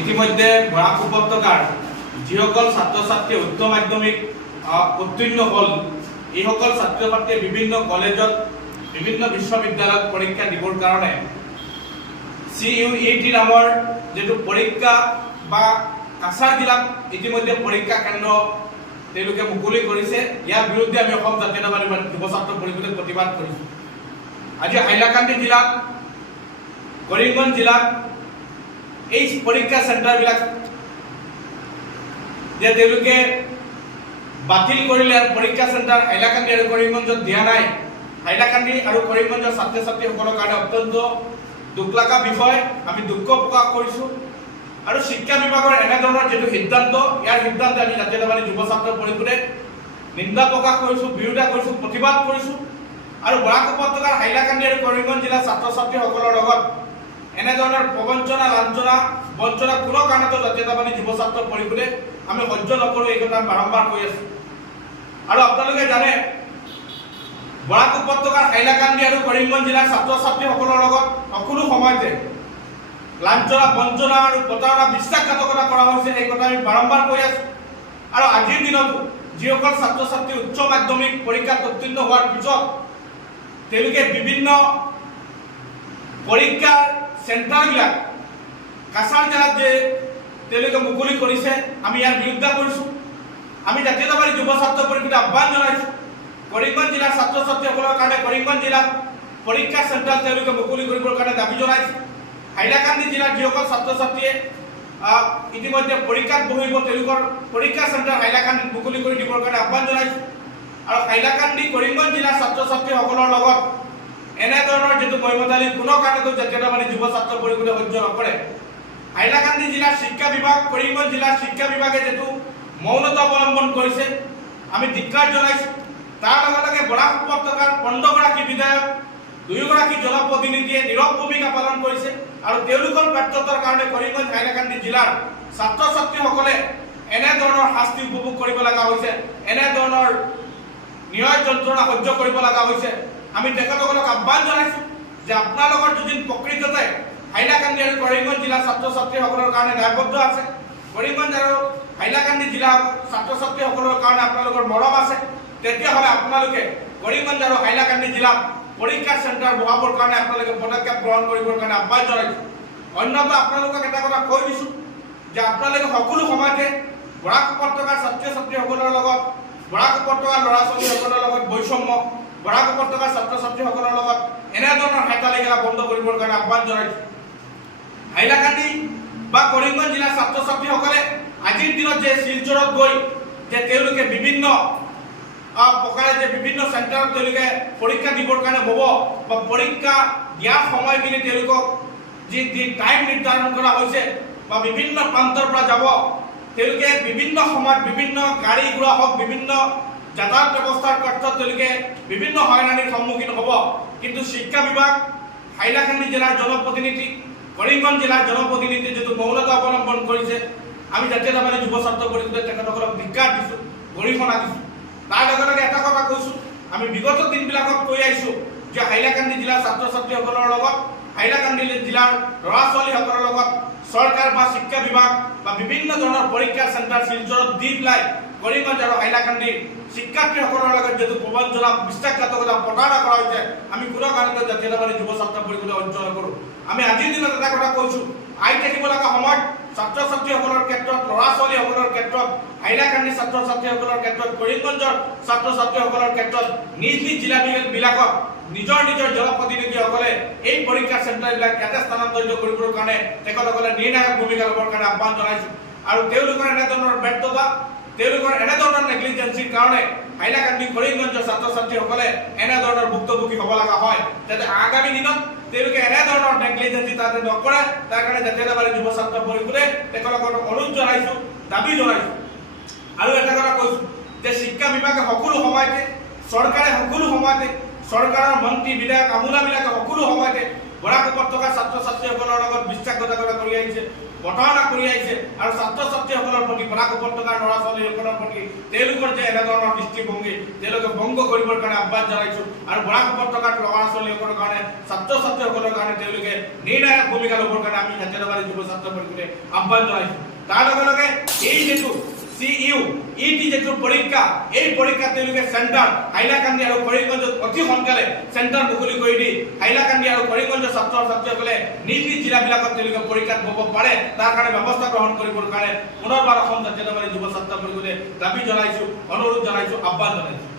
ইতিমধ্যে বৰাক উপত্যকাৰ যিসকল ছাত্ৰ ছাত্ৰী উচ্চ মাধ্যমিক উত্তীৰ্ণ হ'ল এইসকল ছাত্ৰ ছাত্ৰীয়ে বিভিন্ন কলেজত বিভিন্ন বিশ্ববিদ্যালয়ত পৰীক্ষা দিবৰ কাৰণে CUET নামৰ যেটো পৰীক্ষা বা কাছাৰ জিলাত ইতিমধ্যে পৰীক্ষা কেন্দ্ৰ তেওঁলোকে মুকলি কৰিছে। ইয়াৰ বিৰুদ্ধে আমি অসম জাতীয়তাবাদী যুৱ ছাত্ৰ পৰিষদে প্ৰতিবাদ কৰিছোঁ। আজি হাইলাকান্দি জিলাত কৰিমগঞ্জ জিলাত এই পৰীক্ষা চেণ্টাৰবিলাক যে তেওঁলোকে বাতিল কৰিলে আৰু পৰীক্ষা চেণ্টাৰ হাইলাকান্দি আৰু কৰিমগঞ্জত দিয়া নাই, হাইলাকান্দি আৰু কৰিমগঞ্জৰ ছাত্ৰ ছাত্ৰীসকলৰ কাৰণে অত্যন্ত দুখ লগা বিষয়। আমি দুঃখ প্ৰকাশ কৰিছোঁ আৰু শিক্ষা বিভাগৰ এনেধৰণৰ যিটো সিদ্ধান্ত, ইয়াৰ সিদ্ধান্ত আমি জাতীয়তাবাদী যুৱ ছাত্ৰ পৰিষদে নিন্দা প্ৰকাশ কৰিছোঁ, বিৰোধিতা কৰিছোঁ, প্ৰতিবাদ কৰিছোঁ। আৰু বৰাক উপত্যকাৰ হাইলাকান্দি আৰু কৰিমগঞ্জ জিলাৰ ছাত্ৰ ছাত্ৰীসকলৰ লগত এনেধৰণৰ প্ৰবঞ্চনা, লাঞ্ছনা, বঞ্চনা কোনো কাৰণতে জাতীয়তাবাদী যুৱ ছাত্ৰ পৰিষদে আমি সহ্য নকৰোঁ। এই কথা আমি বাৰম্বাৰ কৈ আছোঁ। আৰু আপোনালোকে জানে বৰাক উপত্যকাৰ হাইলাকান্দি আৰু কৰিমগঞ্জ জিলাৰ ছাত্ৰ ছাত্ৰীসকলৰ লগত সকলো সময়তে লাঞ্ছনা, বঞ্চনা আৰু প্ৰতাৰণা, বিশ্বাসঘাতকতা কৰা হৈছে। এই কথা আমি বাৰম্বাৰ কৈ আছোঁ। আৰু আজিৰ দিনতো যিসকল ছাত্ৰ ছাত্ৰী উচ্চ মাধ্যমিক পৰীক্ষাত উত্তীৰ্ণ হোৱাৰ পিছত তেওঁলোকে বিভিন্ন পৰীক্ষাৰ চেণ্টাৰবিলাক কাছাৰ জিলাত যে তেওঁলোকে মুকলি কৰিছে, আমি ইয়াৰ বিৰোধিতা কৰিছোঁ। আমি জাতীয়তাবাদী যুৱ ছাত্ৰ পৰিষদে আহ্বান জনাইছোঁ কৰিমগঞ্জ জিলাৰ ছাত্ৰ ছাত্ৰীসকলৰ কাৰণে কৰিমগঞ্জ জিলাত পৰীক্ষা চেণ্টাৰ তেওঁলোকে মুকলি কৰিবৰ কাৰণে দাবী জনাইছোঁ। হাইলাকান্দি জিলাৰ যিসকল ছাত্ৰ ছাত্ৰীয়ে ইতিমধ্যে পৰীক্ষাত বহিব তেওঁলোকৰ পৰীক্ষা চেণ্টাৰ হাইলাকান্দিত মুকলি কৰি দিবৰ কাৰণে আহ্বান জনাইছোঁ। আৰু হাইলাকান্দি কৰিমগঞ্জ জিলাৰ ছাত্ৰ ছাত্ৰীসকলৰ লগত এনেধৰণৰ যিটো মৈমতালি কোনো কাৰণতে জাতীয়তাবাদী যুৱ ছাত্ৰ পৰিষদে সহ্য নকৰে। হাইলাকান্দি জিলাৰ শিক্ষা বিভাগ, কৰিমগঞ্জ জিলাৰ শিক্ষা বিভাগে যিটো মৌনতা অৱলম্বন কৰিছে আমি ধিক্কাৰ জনাইছোঁ। তাৰ লগে লগে বৰাক উপত্যকাৰ 15 গৰাকী বিধায়ক, 2 গৰাকী জনপ্ৰতিনিধিয়ে নীৰৱ ভূমিকা পালন কৰিছে। আৰু তেওঁলোকৰ ব্যৰ্থতাৰ কাৰণে কৰিমগঞ্জ হাইলাকান্দি জিলাৰ ছাত্ৰ ছাত্ৰীসকলে এনেধৰণৰ শাস্তি উপভোগ কৰিব লগা হৈছে, এনেধৰণৰ ন্যায় যন্ত্ৰণা সহ্য কৰিব লগা হৈছে। আমি তেখেতসকলক আহ্বান জনাইছোঁ যে আপোনালোকৰ যদি প্ৰকৃততে হাইলাকান্দি আৰু কৰিমগঞ্জ জিলাৰ ছাত্ৰ ছাত্ৰীসকলৰ কাৰণে দায়বদ্ধ আছে, কৰিমগঞ্জ আৰু হাইলাকান্দি জিলাৰ ছাত্ৰ ছাত্ৰীসকলৰ কাৰণে আপোনালোকৰ মৰম আছে, তেতিয়াহ'লে আপোনালোকে কৰিমগঞ্জ আৰু হাইলাকান্দি জিলাত পৰীক্ষা চেণ্টাৰ বহাবৰ কাৰণে আপোনালোকে পদক্ষেপ গ্ৰহণ কৰিবৰ কাৰণে আহ্বান জনাইছোঁ। অন্যথা আপোনালোকক এটা কথা কৈ দিছোঁ যে আপোনালোকে সকলো সময়তে বৰাক উপত্যকাৰ ছাত্ৰ ছাত্ৰীসকলৰ লগত, বৰাক উপত্যকাৰ ল'ৰা ছোৱালীসকলৰ লগত বৈষম্য, বৰাক উপত্যকাৰ ছাত্ৰ ছাত্ৰীসকলৰ লগত এনেধৰণৰ হেতালি খেলা বন্ধ কৰিবৰ কাৰণে আহ্বান জনাইছোঁ। হাইলাকান্দি বা কৰিমগঞ্জ জিলাৰ ছাত্ৰ ছাত্ৰীসকলে আজিৰ দিনত যে শিলচৰত গৈ যে তেওঁলোকে বিভিন্ন প্ৰকাৰে যে বিভিন্ন চেণ্টাৰত তেওঁলোকে পৰীক্ষা দিবৰ কাৰণে হ'ব বা পৰীক্ষা দিয়াৰ সময়খিনি তেওঁলোকক যি টাইম নিৰ্ধাৰণ কৰা হৈছে বা বিভিন্ন প্ৰান্তৰ পৰা যাব, তেওঁলোকে বিভিন্ন সময়ত বিভিন্ন গাড়ী ঘোঁৰা হওক, বিভিন্ন যাতায়াত ব্যৱস্থাৰ ক্ষেত্ৰত তেওঁলোকে বিভিন্ন হয়ৰানিৰ সন্মুখীন হ'ব। কিন্তু শিক্ষা বিভাগ, হাইলাকান্দি জিলাৰ জনপ্ৰতিনিধি, কৰিমগঞ্জ জিলাৰ জনপ্ৰতিনিধি যিটো মৌনতা অৱলম্বন কৰিছে, আমি জাতীয়তাবাদী যুৱ ছাত্ৰ পৰিষদে তেখেতসকলক ধিক্কাৰ দিছোঁ, গৰিহণা দিছোঁ। তাৰ লগে লগে এটা কথা কৈছোঁ, আমি বিগত দিনবিলাকত কৈ আহিছোঁ যে হাইলাকান্দি জিলাৰ ছাত্ৰ ছাত্ৰীসকলৰ লগত, হাইলাকান্দি জিলাৰ ল'ৰা ছোৱালীসকলৰ লগত চৰকাৰ বা শিক্ষা বিভাগ বা বিভিন্ন ধৰণৰ পৰীক্ষা চেণ্টাৰ শিলচৰত দি পেলাই কৰিমগঞ্জ আৰু হাইলাকান্দিৰ শিক্ষাৰ্থীসকলৰ লগত যিটো প্ৰবঞ্চনা, বিশ্বাসঘাতকতা, প্ৰতাৰণা কৰা হৈছে, আমি কোনো কাৰণতে জাতীয়তাবাদী যুৱ ছাত্ৰ পৰিষদে সহ্য নকৰোঁ। আমি আজিৰ দিনত এটা কথা কৈছোঁ, আই থাকিব লগা সময়ত ছাত্ৰ ছাত্ৰীসকলৰ ক্ষেত্ৰত, ল'ৰা ছোৱালীসকলৰ ক্ষেত্ৰত, হাইলাকান্দি ছাত্ৰ ছাত্ৰীসকলৰ ক্ষেত্ৰত, কৰিমগঞ্জৰ ছাত্ৰ ছাত্ৰীসকলৰ ক্ষেত্ৰত নিজ নিজ জিলাবিলাকত নিজৰ নিজৰ জনপ্ৰতিনিধিসকলে এই পৰীক্ষা চেণ্টাৰবিলাক ইয়াতে স্থানান্তৰিত কৰিবৰ কাৰণে তেখেতসকলে নিৰ্ণায়ক ভূমিকা ল'বৰ কাৰণে আহ্বান জনাইছোঁ। আৰু তেওঁলোকৰ এনেধৰণৰ ব্যৰ্থতা, তেওঁলোকৰ এনেধৰণৰ নেগলিজেঞ্চিৰ কাৰণে হাইলাকান্দি কৰিমগঞ্জৰ ছাত্ৰ ছাত্ৰীসকলে এনেধৰণৰ ভুক্তভোগী হ'ব লগা হয়, যাতে আগামী দিনত তেওঁলোকে এনেধৰণৰ নেগলিজেঞ্চি তাতে নকৰে, তাৰ কাৰণে জাতীয়তাবাদী যুৱ ছাত্ৰ পৰিষদে তেখেতসকলক অনুৰোধ জনাইছোঁ, দাবী জনাইছোঁ। আৰু এটা কথা কৈছোঁ যে শিক্ষা বিভাগে সকলো সময়তে, চৰকাৰে সকলো সময়তে, চৰকাৰৰ মন্ত্ৰী বিধায়ক আমোলাবিলাকে সকলো সময়তে বৰাক উপত্যকাৰ ছাত্ৰ ছাত্ৰীসকলৰ লগত বিশ্বাসঘাতকতা কৰি আহিছে, প্ৰতাৰণা কৰি আহিছে আৰু ছাত্ৰ ছাত্ৰীসকলৰ প্ৰতি বৰাক উপত্যকাৰ ল'ৰা ছোৱালীসকলৰ প্ৰতি তেওঁলোকৰ যে এনেধৰণৰ দৃষ্টিভংগী তেওঁলোকে ভংগ কৰিবৰ কাৰণে আহ্বান জনাইছোঁ আৰু বৰাক উপত্যকাৰ ল'ৰা ছোৱালীসকলৰ কাৰণে ছাত্ৰ ছাত্ৰীসকলৰ কাৰণে তেওঁলোকে নিৰ্ণায়ক ভূমিকা ল'বৰ কাৰণে আমি জাতীয়তাবাদী যুৱ ছাত্ৰ পৰিষদে আহ্বান জনাইছোঁ। তাৰ লগে লগে এই যিটো CU ET যেটো পৰীক্ষা এই পৰীক্ষা তেওঁলোকে চেণ্টাৰ হাইলাকান্দি আৰু কৰিমগঞ্জত অতি সোনকালে চেণ্টাৰ মুকলি কৰি দি হাইলাকান্দি আৰু কৰিমগঞ্জৰ ছাত্ৰ ছাত্ৰীসকলে নিজ নিজ জিলাবিলাকত তেওঁলোকে পৰীক্ষাত বহিব পাৰে তাৰ কাৰণে ব্যৱস্থা গ্ৰহণ কৰিবৰ কাৰণে পুনৰবাৰ অসম জাতীয়তাবাদী যুৱ ছাত্ৰ পৰিষদে দাবী জনাইছোঁ, অনুৰোধ জনাইছোঁ, আহ্বান জনাইছোঁ।